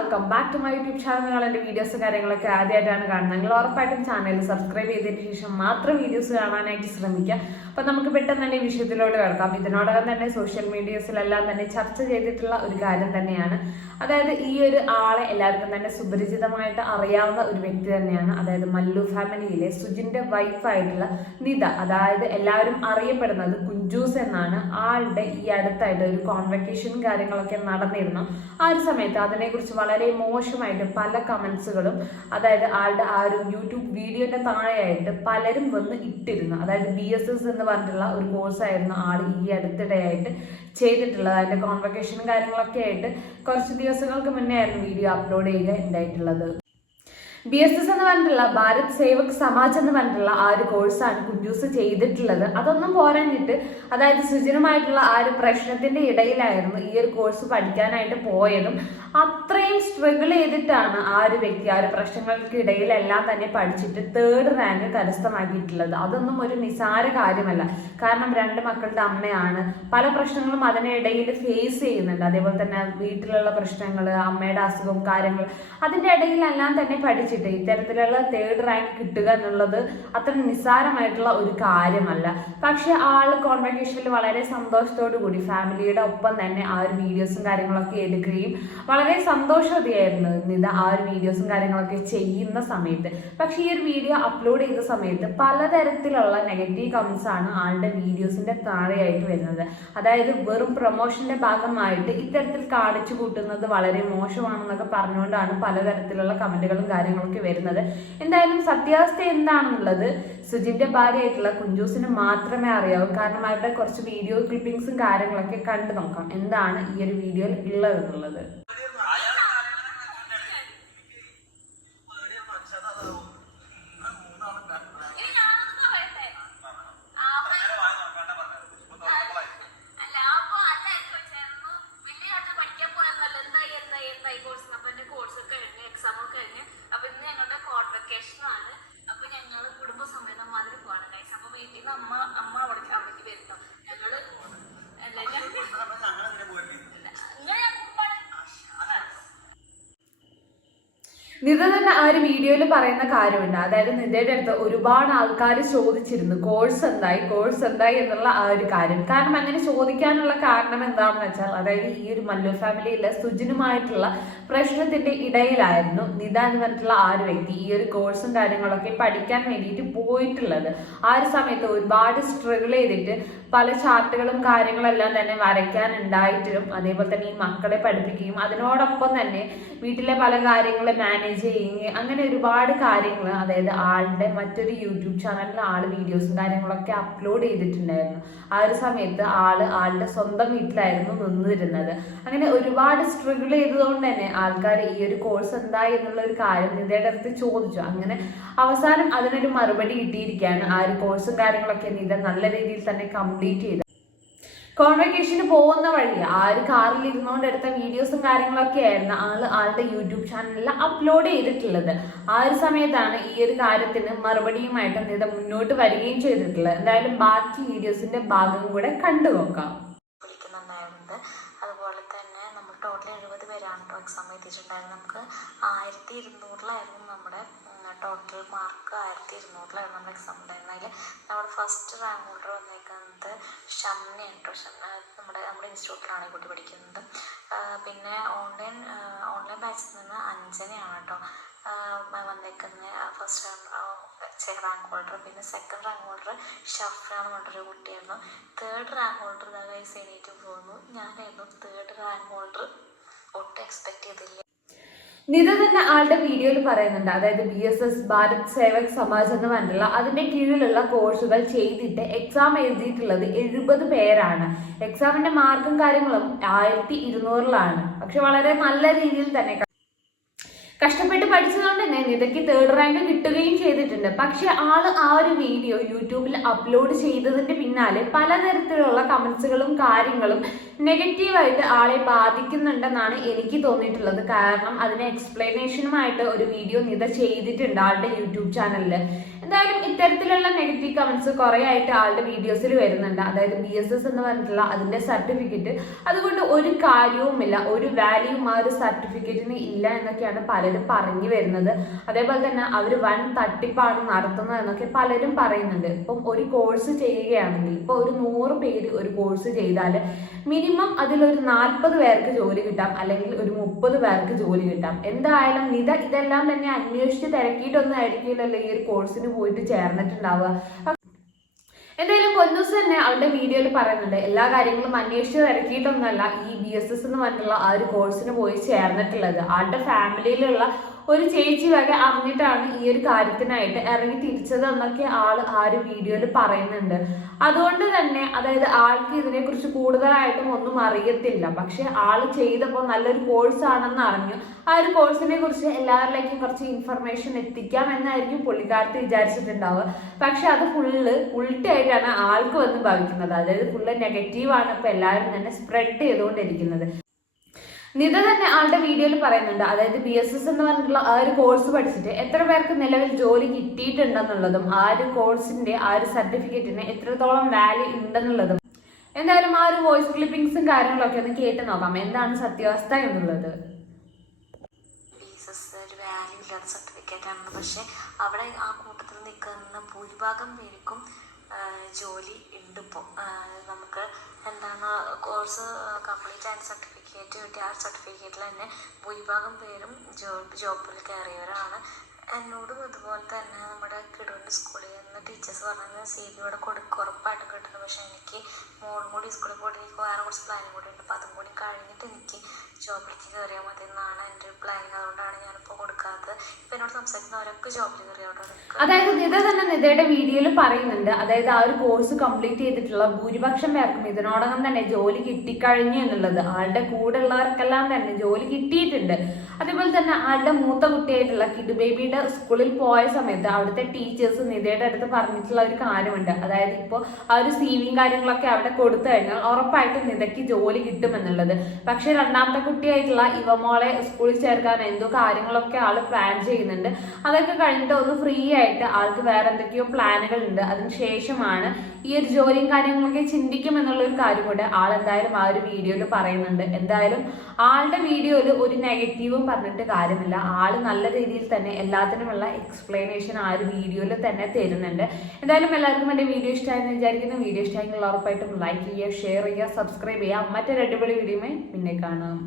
Welcome back to my YouTube channel നിങ്ങൾ എന്റെ videos കാര്യങ്ങളൊക്കെ ആദ്യമായിട്ടാണ് കാണുന്നത്. നിങ്ങൾ ഉറപ്പായിട്ടും ചാനൽ സബ്സ്ക്രൈബ് ചെയ്തതിന് ശേഷം മാത്രം വീഡിയോസ് കാണാനായിട്ട് ശ്രമിക്കുക. അപ്പം നമുക്ക് പെട്ടെന്ന് തന്നെ ഈ വിഷയത്തിലോട്ട് കിടക്കാം. ഇതിനോടകം തന്നെ സോഷ്യൽ മീഡിയസിലെല്ലാം തന്നെ ചർച്ച ചെയ്തിട്ടുള്ള ഒരു കാര്യം തന്നെയാണ്. അതായത് ഈ ഒരു ആളെ എല്ലാവർക്കും തന്നെ സുപരിചിതമായിട്ട് അറിയാവുന്ന ഒരു വ്യക്തി തന്നെയാണ് അതായത് മല്ലു ഫാമിലിയിലെ സുജിന്റെ വൈഫായിട്ടുള്ള നിത. അതായത് എല്ലാവരും അറിയപ്പെടുന്നത് കുഞ്ചൂസ് എന്നാണ്. ആളുടെ ഈ അടുത്തായിട്ട് ഒരു കോൺവെക്കേഷൻ കാര്യങ്ങളൊക്കെ നടന്നിരുന്നു. ആ ഒരു സമയത്ത് അതിനെക്കുറിച്ച് വളരെ മോശമായിട്ട് പല കമന്റ്സുകളും അതായത് ആളുടെ ആ ഒരു യൂട്യൂബ് വീഡിയോന്റെ താഴെയായിട്ട് പലരും വന്ന് ഇട്ടിരുന്നു. അതായത് ബി എസ് എസ് എന്ന് പറഞ്ഞിട്ടുള്ള ഒരു കോഴ്സായിരുന്നു ആൾ ഈ അടുത്തിടെയായിട്ട് ചെയ്തിട്ടുള്ളത്. അതിന്റെ കോൺവെക്കേഷനും കാര്യങ്ങളൊക്കെ ആയിട്ട് കുറച്ച് ദിവസങ്ങൾക്ക് മുന്നേ ആയിരുന്നു വീഡിയോ അപ്ലോഡ് ചെയ്യുക ഉണ്ടായിട്ടുള്ളത് ബി എസ് എസ് എന്ന് പറഞ്ഞിട്ടുള്ള ഭാരത് സേവക് സമാജ് എന്ന് പറഞ്ഞിട്ടുള്ള ആ ഒരു കോഴ്സാണ് കുഞ്ചൂസ് ചെയ്തിട്ടുള്ളത്. അതൊന്നും പോരാഞ്ഞിട്ട് അതായത് സുജനമായിട്ടുള്ള ആ ഒരു പ്രശ്നത്തിന്റെ ഇടയിലായിരുന്നു ഈ ഒരു കോഴ്സ് പഠിക്കാനായിട്ട് പോയതും. അത്രയും സ്ട്രഗിൾ ചെയ്തിട്ടാണ് ആ ഒരു വ്യക്തി ആ ഒരു പ്രശ്നങ്ങൾക്ക് ഇടയിലെല്ലാം തന്നെ പഠിച്ചിട്ട് തേർഡ് റാങ്ക് കരസ്ഥമാക്കിയിട്ടുള്ളത്. അതൊന്നും ഒരു നിസാര കാര്യമല്ല. കാരണം രണ്ട് മക്കളുടെ അമ്മയാണ്. പല പ്രശ്നങ്ങളും അതിനിടയിൽ ഫേസ് ചെയ്യുന്നുണ്ട്. അതേപോലെ തന്നെ വീട്ടിലുള്ള പ്രശ്നങ്ങൾ അമ്മയുടെ അസുഖം കാര്യങ്ങൾ അതിന്റെ ഇടയിലെല്ലാം തന്നെ പഠിച്ചിട്ട് ഇത്തരത്തിലുള്ള തേർഡ് റാങ്ക് കിട്ടുക എന്നുള്ളത് അത്ര നിസ്സാരമായിട്ടുള്ള ഒരു കാര്യമല്ല. പക്ഷെ ആൾ കോൺവെക്കേഷനിൽ വളരെ സന്തോഷത്തോടു കൂടി ഫാമിലിയുടെ ഒപ്പം തന്നെ ആ ഒരു വീഡിയോസും കാര്യങ്ങളൊക്കെ എടുക്കുകയും വളരെ സന്തോഷവതിയായിരുന്നു നിത ആ ഒരു വീഡിയോസും കാര്യങ്ങളൊക്കെ ചെയ്യുന്ന സമയത്ത്. പക്ഷെ ഈ ഒരു വീഡിയോ അപ്ലോഡ് ചെയ്ത സമയത്ത് പലതരത്തിലുള്ള നെഗറ്റീവ് കമൻസ് ആണ് ആളുടെ വീഡിയോസിന്റെ താഴെയായിട്ട് വരുന്നത്. അതായത് വെറും പ്രൊമോഷന്റെ ഭാഗമായിട്ട് ഇത്തരത്തിൽ കാണിച്ചു കൂട്ടുന്നത് വളരെ മോശമാണെന്നൊക്കെ പറഞ്ഞുകൊണ്ടാണ് പലതരത്തിലുള്ള കമന്റുകളും കാര്യങ്ങളൊക്കെ വരുന്നത്. എന്തായാലും സത്യാവസ്ഥ എന്താണെന്നുള്ളത് സുജിന്റെ ഭാര്യയായിട്ടുള്ള കുഞ്ചൂസിന് മാത്രമേ അറിയാവൂ. കാരണം അവരുടെ കുറച്ച് വീഡിയോ ക്ലിപ്പിംഗ്സും കാര്യങ്ങളൊക്കെ കണ്ടു നോക്കാം. എന്താണ് ഈ ഒരു വീഡിയോയിൽ ഉള്ളതെന്നുള്ളത്? നിത തന്നെ ആ ഒരു വീഡിയോയിൽ പറയുന്ന കാര്യമുണ്ട് അതായത് നിതയുടെ അടുത്ത് ഒരുപാട് ആൾക്കാർ ചോദിച്ചിരുന്നു കോഴ്സ് എന്തായി? കോഴ്സ് എന്തായി? എന്നുള്ള ആ ഒരു കാര്യം. കാരണം അങ്ങനെ ചോദിക്കാനുള്ള കാരണം എന്താണെന്ന് വെച്ചാൽ അതായത് ഈ ഒരു മല്ലു ഫാമിലിയിലെ സുജിനുമായിട്ടുള്ള പ്രശ്നത്തിന്റെ ഇടയിലായിരുന്നു നിത എന്ന് പറഞ്ഞിട്ടുള്ള ആ ഒരു വ്യക്തി ഈ ഒരു കോഴ്സും കാര്യങ്ങളൊക്കെ പഠിക്കാൻ വേണ്ടിയിട്ട് പോയിട്ടുള്ളത്. ആ ഒരു സമയത്ത് ഒരുപാട് സ്ട്രഗിൾ ചെയ്തിട്ട് പല ചാർട്ടുകളും കാര്യങ്ങളെല്ലാം തന്നെ വരയ്ക്കാൻ ഉണ്ടായിട്ടും അതേപോലെ തന്നെ ഈ മക്കളെ പഠിപ്പിക്കുകയും അതിനോടൊപ്പം തന്നെ വീട്ടിലെ പല കാര്യങ്ങളും മാനേജ് ചെയ്യുകയും അങ്ങനെ ഒരുപാട് കാര്യങ്ങൾ അതായത് ആളുടെ മറ്റൊരു യൂട്യൂബ് ചാനലിൽ ആൾ വീഡിയോസും കാര്യങ്ങളൊക്കെ അപ്ലോഡ് ചെയ്തിട്ടുണ്ടായിരുന്നു. ആ ഒരു സമയത്ത് ആൾ ആളുടെ സ്വന്തം വീട്ടിലായിരുന്നു നിന്നിരുന്നത്. അങ്ങനെ ഒരുപാട് സ്ട്രഗിൾ ചെയ്തതുകൊണ്ട് തന്നെ ആൾക്കാർ ഈ ഒരു കോഴ്സ് എന്തായി എന്നുള്ള ഒരു കാര്യം നിതയുടെ അടുത്ത് ചോദിച്ചു. അങ്ങനെ അവസാനം അതിനൊരു മറുപടി കിട്ടിയിരിക്കുകയാണ്. ആ ഒരു കോഴ്സും കാര്യങ്ങളൊക്കെ നിത നല്ല രീതിയിൽ തന്നെ കംപ്ലീറ്റ് ചെയ്തു കോൺവെക്കേഷന് പോകുന്ന വഴി ആ ഒരു കാറിൽ ഇരുന്നുകൊണ്ട് എടുത്ത വീഡിയോസും കാര്യങ്ങളൊക്കെ ആയിരുന്നു ആൾ ആളുടെ യൂട്യൂബ് ചാനലിൽ അപ്ലോഡ് ചെയ്തിട്ടുള്ളത്. ആ ഒരു സമയത്താണ് ഈ ഒരു കാര്യത്തിന് മറുപടിയുമായിട്ട് നിത മുന്നോട്ട് വരികയും ചെയ്തിട്ടുള്ളത്. എന്തായാലും ബാക്കി വീഡിയോസിന്റെ ഭാഗം കൂടെ കണ്ടു നോക്കാം. വിളിക്കുന്നുണ്ടായിരുന്നത് അതുപോലെ തന്നെ നമ്മൾ ടോട്ടൽ എഴുപത് പേരാണ് എക്സാം എത്തിയിട്ടുണ്ടായിരുന്നത് നമുക്ക് ആയിരത്തി ഇരുന്നൂറിലായിരുന്നു നമ്മുടെ ടോട്ടൽ മാർക്ക് ആയിരത്തി ഇരുന്നൂറിലായിരുന്നു നമ്മുടെ എക്സാം ഉണ്ടായിരുന്നത്. അതിൽ നമ്മുടെ ഫസ്റ്റ് റാങ്ക് ഹോൾഡർ വന്നേക്കുന്നത് ഷംനയാണ് കേട്ടോ ഷംന നമ്മുടെ നമ്മുടെ ഇൻസ്റ്റിറ്റ്യൂട്ടിലാണ് ഈ കുട്ടി പഠിക്കുന്നത്. പിന്നെ ഓൺലൈൻ ഓൺലൈൻ ബാച്ചിൽ നിന്ന് അഞ്ജനയാണ് കേട്ടോ വന്നേക്കുന്നത് ഫസ്റ്റ് റാങ്ക് ഹോൾഡർ പിന്നെ സെക്കൻഡ് റാങ്ക് ഹോൾഡർ ഷഫ്ന എന്ന് പറഞ്ഞൊരു കുട്ടിയായിരുന്നു. തേർഡ് റാങ്ക് ഹോൾഡർ ഗൈസ് എണീറ്റ് പോകുന്നു. ഞാനായിരുന്നു തേർഡ് റാങ്ക് ഹോൾഡർ ഒട്ടും എക്സ്പെക്ട് ചെയ്തില്ല. നിത തന്നെ ആളുടെ വീഡിയോയിൽ പറയുന്നുണ്ട്. അതായത് B S S Bharat Sevak Samaj എന്ന് പറഞ്ഞിട്ടുള്ള അതിന്റെ കീഴിലുള്ള കോഴ്സുകൾ ചെയ്തിട്ട് എക്സാം എഴുതിയിട്ടുള്ളത് എഴുപത് പേരാണ്. എക്സാമിന്റെ മാർക്കും കാര്യങ്ങളും ആയിരത്തി ഇരുന്നൂറിലാണ്. പക്ഷെ വളരെ നല്ല രീതിയിൽ തന്നെ കഷ്ടപ്പെട്ട് പഠിച്ചതുകൊണ്ട് തന്നെ നിതയ്ക്ക് തേർഡ് റാങ്ക് കിട്ടുകയും ചെയ്തിട്ടുണ്ട്. പക്ഷെ ആൾ ആ ഒരു വീഡിയോ യൂട്യൂബിൽ അപ്ലോഡ് ചെയ്തതിന്റെ പിന്നാലെ പലതരത്തിലുള്ള കമന്റ്സുകളും കാര്യങ്ങളും നെഗറ്റീവായിട്ട് ആളെ ബാധിക്കുന്നുണ്ടെന്നാണ് എനിക്ക് തോന്നിയിട്ടുള്ളത്. കാരണം അതിന് എക്സ്പ്ലനേഷനുമായിട്ട് ഒരു വീഡിയോ നിത ചെയ്തിട്ടുണ്ട് ആളുടെ യൂട്യൂബ് ചാനലിൽ എന്തായാലും ഇത്തരത്തിലുള്ള നെഗറ്റീവ് കമന്റ്സ് കുറെ ആയിട്ട് ആളുടെ വീഡിയോസിൽ വരുന്നുണ്ട്. അതായത് ബി എസ് എസ് എന്ന് പറഞ്ഞിട്ടുള്ള അതിന്റെ സർട്ടിഫിക്കറ്റ് അതുകൊണ്ട് ഒരു കാര്യവുമില്ല. ഒരു വാല്യൂവും ആ ഒരു സർട്ടിഫിക്കറ്റിന് ഇല്ല എന്നൊക്കെയാണ് പലരും പറഞ്ഞു വരുന്നത്. അതേപോലെ തന്നെ അവർ വൻ തട്ടിപ്പാണ് നടത്തുന്നത് എന്നൊക്കെ പലരും പറയുന്നുണ്ട്. ഇപ്പം ഒരു കോഴ്സ് ചെയ്യുകയാണെങ്കിൽ ഇപ്പോൾ ഒരു നൂറ് പേര് ഒരു കോഴ്സ് ചെയ്താൽ മിനിമം അതിലൊരു നാൽപ്പത് പേർക്ക് ജോലി കിട്ടാം. അല്ലെങ്കിൽ ഒരു മുപ്പത് പേർക്ക് ജോലി കിട്ടാം. എന്തായാലും നിത ഇതെല്ലാം തന്നെ അന്വേഷിച്ച് തിരക്കിയിട്ടൊന്നും ആയിരിക്കില്ലല്ലോ ഈ ഒരു കോഴ്സിന് പോയിട്ട് ചേർന്നിട്ടുണ്ടാവുക. എന്തായാലും പൊന്നൂസ് തന്നെ അവളുടെ വീഡിയോയിൽ പറയുന്നുണ്ട് എല്ലാ കാര്യങ്ങളും അന്വേഷിച്ച് തിരക്കിയിട്ടൊന്നുമല്ല ഈ ബി എസ് എസ് എന്ന് പറഞ്ഞിട്ടുള്ള ആ ഒരു കോഴ്സിന് പോയി ചേർന്നിട്ടുള്ളത്. ആളുടെ ഫാമിലിയിലുള്ള ഒരു ചേച്ചി വരെ അറിഞ്ഞിട്ടാണ് ഈ ഒരു കാര്യത്തിനായിട്ട് ഇറങ്ങി തിരിച്ചത് എന്നൊക്കെ ആൾ ആ ഒരു വീഡിയോയിൽ പറയുന്നുണ്ട്. അതുകൊണ്ട് തന്നെ അതായത് ആൾക്ക് ഇതിനെക്കുറിച്ച് കൂടുതലായിട്ടും ഒന്നും അറിയത്തില്ല. പക്ഷെ ആൾ ചെയ്തപ്പോൾ നല്ലൊരു കോഴ്സ് ആണെന്ന് അറിഞ്ഞു. ആ ഒരു കോഴ്സിനെ കുറിച്ച് എല്ലാവരിലേക്കും കുറച്ച് ഇൻഫർമേഷൻ എത്തിക്കാം എന്നായിരിക്കും പുള്ളിക്കാരത്ത് വിചാരിച്ചിട്ടുണ്ടാവുക. പക്ഷെ അത് ഫുള്ള് ഉൾട്ടായിട്ടാണ് ആൾക്ക് വന്ന് ഭവിക്കുന്നത്. അതായത് ഫുള്ള് നെഗറ്റീവാണ് ഇപ്പൊ എല്ലാവരും തന്നെ സ്പ്രെഡ് ചെയ്തുകൊണ്ടിരിക്കുന്നത്. നിത തന്നെ ആളുടെ വീഡിയോയിൽ പറയുന്നുണ്ട്. അതായത് ബി എസ് എസ് എന്ന് പറഞ്ഞിട്ടുള്ള ആ ഒരു കോഴ്സ് പഠിച്ചിട്ട് എത്ര പേർക്ക് നിലവിൽ ജോലി കിട്ടിയിട്ടുണ്ടെന്നുള്ളതും ആ ഒരു കോഴ്സിന്റെ ആ ഒരു സർട്ടിഫിക്കറ്റിന് എത്രത്തോളം വാല്യൂ ഉണ്ടെന്നുള്ളതും. എന്തായാലും ആ ഒരു വോയിസ് ക്ലിപ്പിംഗ്സും കാര്യങ്ങളൊക്കെ ഒന്ന് കേട്ട് നോക്കാം. എന്താണ് സത്യാവസ്ഥ എന്നുള്ളത്? സർട്ടിഫിക്കറ്റ് ആണ് പക്ഷെ അവിടെ ആ കൂട്ടത്തിൽ നിൽക്കുന്ന ഭൂരിഭാഗം പേർക്കും ജോലി ഉണ്ട് ഇപ്പോൾ നമുക്ക് എന്താണ് കോഴ്സ് കംപ്ലീറ്റ് ആൻഡ് സർട്ടിഫിക്കറ്റ് കിട്ടിയ ആ സർട്ടിഫിക്കറ്റിൽ തന്നെ ഭൂരിഭാഗം പേരും ജോബ് ജോബിൽ കയറിയവരാണ്. എന്നോടും ഇതുപോലെ തന്നെ നമ്മുടെ കിടുവിന്റെ സ്കൂളിൽ നിന്ന് ടീച്ചേഴ്സ് പറഞ്ഞത് സി ബി ഇവിടെ കൊടുക്കുക ഉറപ്പായിട്ടും കിട്ടുന്നു പക്ഷേ എനിക്ക് മോളും കൂടി സ്കൂളിൽ പോയിട്ട് എനിക്ക് വേറെ കുറച്ച് പ്ലാനും കൂടി ഉണ്ട്. അപ്പോൾ അതും കൂടി കഴിഞ്ഞിട്ട് എനിക്ക് ജോബിലേക്ക് കയറിയാൽ മതി എന്നാണ് എന്റെ ഒരു പ്ലാൻ അതുകൊണ്ടാണ് ഞാനിപ്പോൾ കൊടുക്കാത്തത് ഇപ്പം എന്നോട് സംസാരിക്കുന്നവരൊക്കെ ജോബിൽ കയറിയോട്ടാണ് അതായത് നിത തന്നെ നിതയുടെ വീഡിയോയിൽ പറയുന്നുണ്ട്. അതായത് ആ ഒരു കോഴ്സ് കംപ്ലീറ്റ് ചെയ്തിട്ടുള്ള ഭൂരിപക്ഷം പേർക്കും ഇതിനോടകം തന്നെ ജോലി കിട്ടിക്കഴിഞ്ഞു എന്നുള്ളത്. ആളുടെ കൂടെ ഉള്ളവർക്കെല്ലാം തന്നെ ജോലി കിട്ടിയിട്ടുണ്ട്. അതേപോലെ തന്നെ ആളുടെ മൂത്ത കുട്ടിയായിട്ടുള്ള കിഡ് ബേബിയുടെ സ്കൂളിൽ പോയ സമയത്ത് അവിടുത്തെ ടീച്ചേഴ്സ് നിധയുടെ അടുത്ത് പറഞ്ഞിട്ടുള്ള ഒരു കാര്യമുണ്ട്. അതായത് ഇപ്പോൾ ആ ഒരു സീവിയും കാര്യങ്ങളൊക്കെ അവിടെ കൊടുത്തു കഴിഞ്ഞാൽ ഉറപ്പായിട്ടും നിധയ്ക്ക് ജോലി കിട്ടുമെന്നുള്ളത് പക്ഷെ രണ്ടാമത്തെ കുട്ടിയായിട്ടുള്ള ഇവമോളെ സ്കൂളിൽ ചേർക്കാൻ എന്തോ കാര്യങ്ങളൊക്കെ ആൾ പ്ലാൻ ചെയ്യുന്നുണ്ട്. അതൊക്കെ കഴിഞ്ഞിട്ട് ഒന്ന് ഫ്രീ ആയിട്ട് ആൾക്ക് വേറെ എന്തൊക്കെയോ പ്ലാനുകൾ ഉണ്ട് അതിനുശേഷമാണ് ഈ ഒരു ജോലിയും കാര്യങ്ങളൊക്കെ ചിന്തിക്കും എന്നുള്ള ഒരു കാര്യം കൂടെ ആൾ എന്തായാലും ആ ഒരു വീഡിയോയിൽ പറയുന്നുണ്ട്. എന്തായാലും ആളുടെ വീഡിയോയിൽ ഒരു നെഗറ്റീവും പറഞ്ഞിട്ട് കാര്യമില്ല. ആൾ നല്ല രീതിയിൽ തന്നെ എല്ലാത്തിനുമുള്ള എക്സ്പ്ലനേഷൻ ആ ഒരു വീഡിയോയിൽ തന്നെ തരുന്നുണ്ട്. എന്തായാലും എല്ലാവർക്കും എന്റെ വീഡിയോ ഇഷ്ടമായെന്ന് വിചാരിക്കുന്നു. വീഡിയോ ഇഷ്ടമായെങ്കിൽ ഉറപ്പായിട്ടും ലൈക്ക് ചെയ്യുക ഷെയർ ചെയ്യുക സബ്സ്ക്രൈബ് ചെയ്യുക. മറ്റൊരു അടിപൊളി വീഡിയോയുമായി പിന്നെ കാണാം.